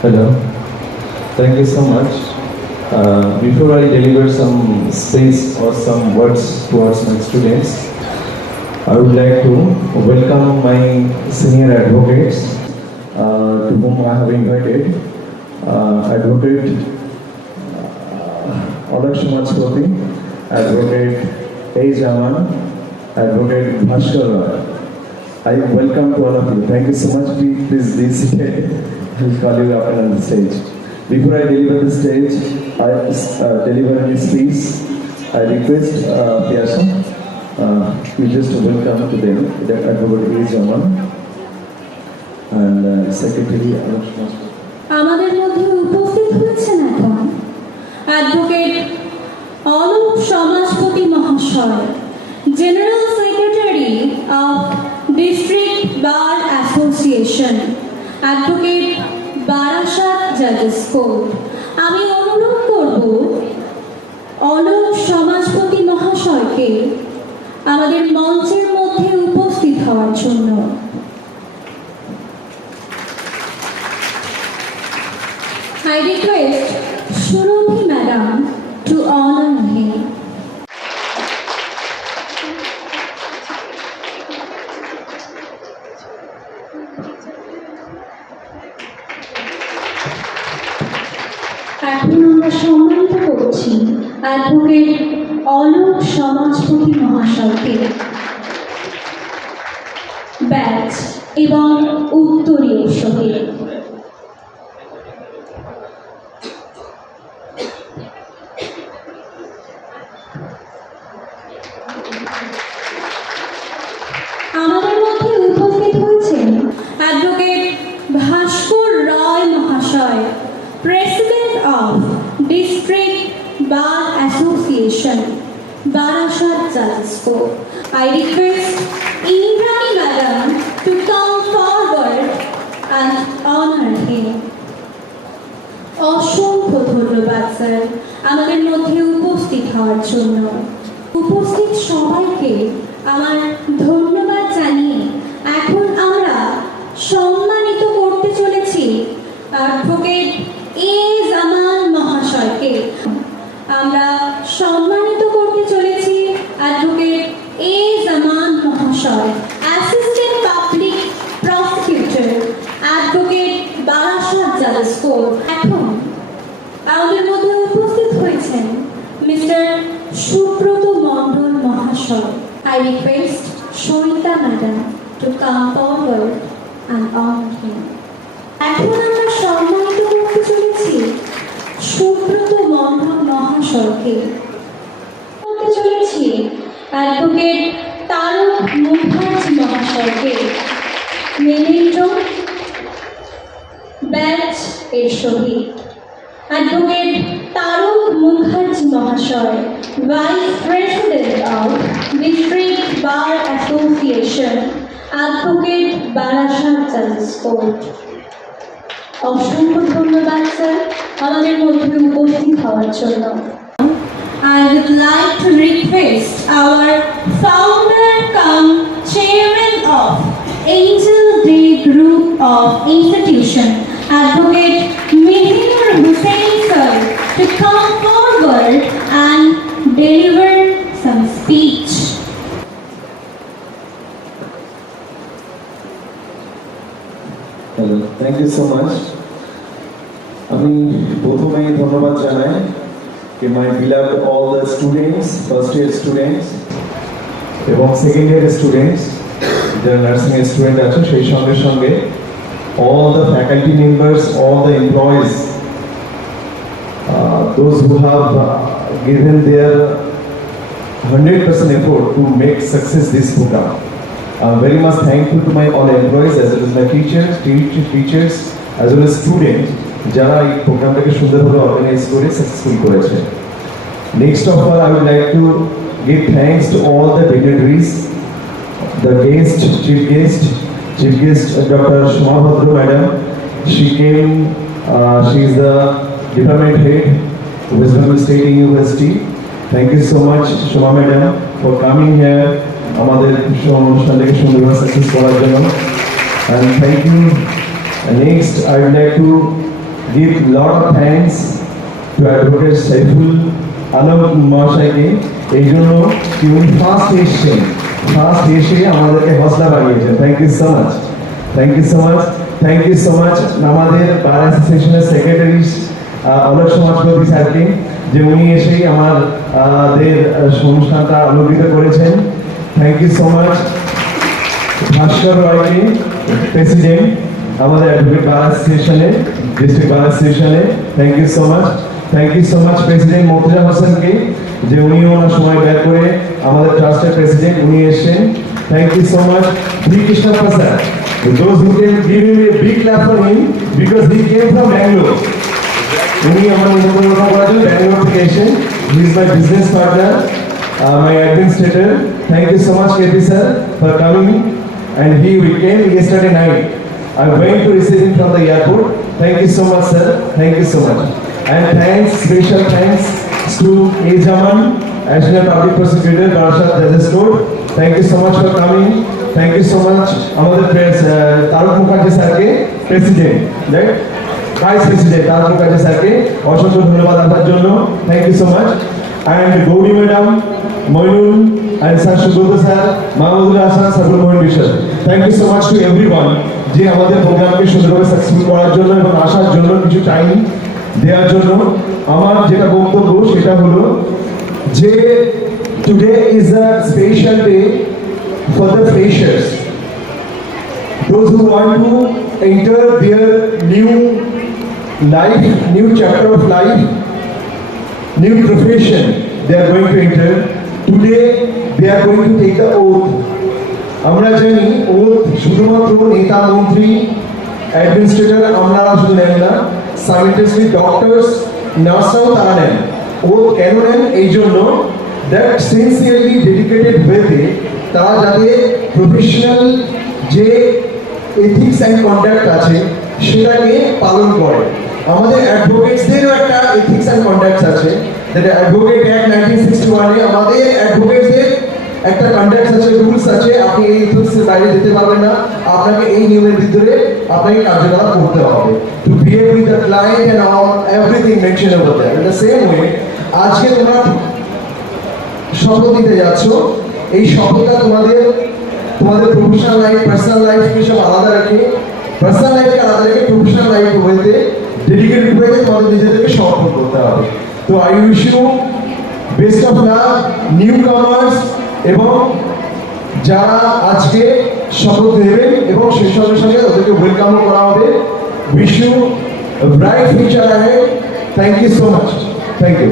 Hello. Thank you so much. Uh, before I deliver some space or some words towards my students, I would like to welcome my senior advocates uh, to whom I have invited. Uh, advocate uh, Alak Shamachpati, Advocate A. Jaman, Advocate Bhaskar. I welcome to all of you. Thank you so much. Please be seated. I'll call you up on the stage. Before I deliver the stage, I uh, deliver this speech. I request uh, Pyasha, uh, you just welcome to them, the Advocate A. Jaman and uh, Secretary. আমাদের মধ্যে উপস্থিত হয়েছেন এখন advocate Alok Samajpati মহাশয় general secretary district bar association advocate Barasat জাজেস court আমি অনুরোধ করব অলোক সমাজপতি মহাশয়কে আমাদের মঞ্চের মধ্যে উপস্থিত হওয়ার জন্য। I request Surabhi Madam সম্মানিত করছি অ্যাডভোকেট অলোক সমাজপতি মহাশয়কে। ব্যাচ এবং উত্তরীয় মধ্যে উপস্থিত হয়েছেন অ্যাডভোকেট ভাস্কর রয় মহাশয়, president of district bar association, Barasat জাজস্কো I request Indrani madam to come forward and honour him অসংখ্য ধন্যবাদ, স্যার, আমাদের মধ্যে উপস্থিত হওয়ার জন্য। উপস্থিত সবাইকে আমার ধন্যবাদ জানিয়ে এখন আমরা সম্মানিত করতে চলেছি অ্যাডভোকেট এ জামান মহাশয়কে আমরা সম্মানিত করতে চলেছি অ্যাডভোকেট এ জামান মহাশয় assistant public prosecutor advocate Barasat jealous court এখন আমাদের মধ্যে উপস্থিত হয়েছেন মিস্টার সুব্রত মণ্ডল মহাশয়। I request Sarita madam to come forward and on him এখন আমরা সম্মানিত করতে চলেছি সুব্রত মণ্ডল মহাশয়কে। করতে চলেছি অ্যাডভোকেট তারক মুখার্জি মহাশয়কে। মেনেন্দ্র ব্যাচ এর সহিত অ্যাডভোকেট তারক মুখার্জি মহাশয় vice president of district bar association advocate Barasat জাজেস court অসংখ্য ধন্যবাদ স্যার। আমাদের মধ্যে উপস্থিত হওয়ার জন্য। I would like to request our founder come chairman of Angel Day Group of Institution, Advocate Mihir Hussain sir, to come forward and deliver some speech. Hello thank you so much আমি প্রথমে ধন্যবাদ জানাই যে my beloved all the students first year students এবং second year students যারা nursing এর student আছে সেই সঙ্গে সঙ্গে All the faculty members all the employees those who have given their 100% effort to make success this program. I'm very much thankful to my all employees as well as my teachers, teach- teachers as well as students যারা এই প্রোগ্রামটাকে সুন্দরভাবে organise করে successful করেছে next of all I would like to give thanks to all the dignitaries the guest, chief guest, chief guest uh, Dr. Shoma Bhadra madam. She came, uh, she is the department head, West Bengal State University. Thank you so much, Shoma madam, for coming here. আমাদের অনুষ্ঠানটাকে সুন্দরভাবে success করার জন্য and thank you next I would like to give lot of thanks to Advocate Saiful Alam মহাশয়কে এই জন্য কি উনি first এসছেন ফার্স্ট এসে আমাদেরকে হসলা বানিয়েছেন thank you so much thank you so much thank you so much আমাদের বার অ্যাসোসিয়েশনের সেক্রেটারি অলোক সমাজপতি স্যারকে যে উনি এসেই আমার আহ, দের আহ, অনুষ্ঠানটা আলোকিত করেছেন। Thank you so much Bhaskar রয়কে president আমাদের অ্যাডভোকেট বার অ্যাসোসিয়েশনে district bar অ্যাসোসিয়েশনে thank you so much thank you so much president Mortaza হোসেনকে। যে উনি ওনার সময় ব্যয় করে আমাদের ট্রাস্টের প্রেসিডেন্ট উনি এসেছেন thank you so much V Krishna Prasad those who can give him a big clap for him because he came from Bangalore. উনি আমার নিমন্ত্রণ করার জন্য ব্যাঙ্গালোর থেকে এসেছেন he is my business partner my administrator thank you so much KP sir for coming and he we came yesterday night. I went to receive him from the airport. Thank you so much, sir. Thank you so much. And thanks, special thanks to A. Jaman, National Public Prosecutor, Barashat Judges Court. Thank you so much for coming. Thank you so much, আমাদের তারক মুখার্জি স্যারকে president right vice president Tarak Mukherjee স্যারকে অসংখ্য ধন্যবাদ আসার জন্য thank you so much and Gouri madam Mainul and sir Subrata sir Mahmudul Hasan Sabul Mohan Biswas thank you so much to everyone যে আমাদের প্রোগ্রামকে সুন্দরভাবে সাকসেসফুল করার জন্য এবং আসার জন্য কিছু টাইম দেওয়ার জন্য আমার যেটা বক্তব্য সেটা হলো যে today is a special day for the freshers those who want to enter their new life, new chapter of life, new profession they are going to enter. Today they are going to take the oath. আমরা জানি oath শুধুমাত্র নেতা মন্ত্রী administrator আপনারা শুধু নেন না সাইমেন্টাসলি doctors নার্সরাও তারা নেন। ওথ কেন নেন? এই জন্য দ্যাট সিনসিয়ারলি ডেডিকেটেড ওয়েতে তারা যাতে প্রফেশনাল যে এথিক্স অ্যান্ড কন্ডাক্ট আছে, সেটাকে পালন করে। আমাদের অ্যাডভোকেটসদেরও একটা এথিক্স অ্যান্ড কন্ডাক্টস আছে। যেটা অ্যাডভোকেট অ্যাক্ট নাইনটিন সিক্সটি ওয়ানে আমাদের অ্যাডভোকেটসদের একটা কন্ডাক্টস আছে রুলস আছে, আপনি এই রুলসের বাইরে যেতে পারবেন না। আপনাকে এই নিয়মের ভিতরে আপনাকে কার্যকলাপ করতে হবে। To behave with the client and all everything mention over that in the same way আজকে তোমরা শপথ নিতে যাচ্ছ। এই শপথটা তোমাদের তোমাদের প্রফেশনাল লাইফ পার্সোনাল লাইফকে সব আলাদা রেখে পার্সোনাল লাইফকে আলাদা রেখে প্রফেশনাল লাইফ হইতে ডেডিকেটেড হইতে তোমাদের নিজেদেরকে সমর্পণ করতে হবে। তো I wish you best of luck newcomers এবং যারা আজকে শপথ নেবেন এবং সেই সঙ্গে সঙ্গে ওদেরকে ওয়েলকামও করা হবে। উইশ ব্রাইট ফিউচার আহে thank you so much thank you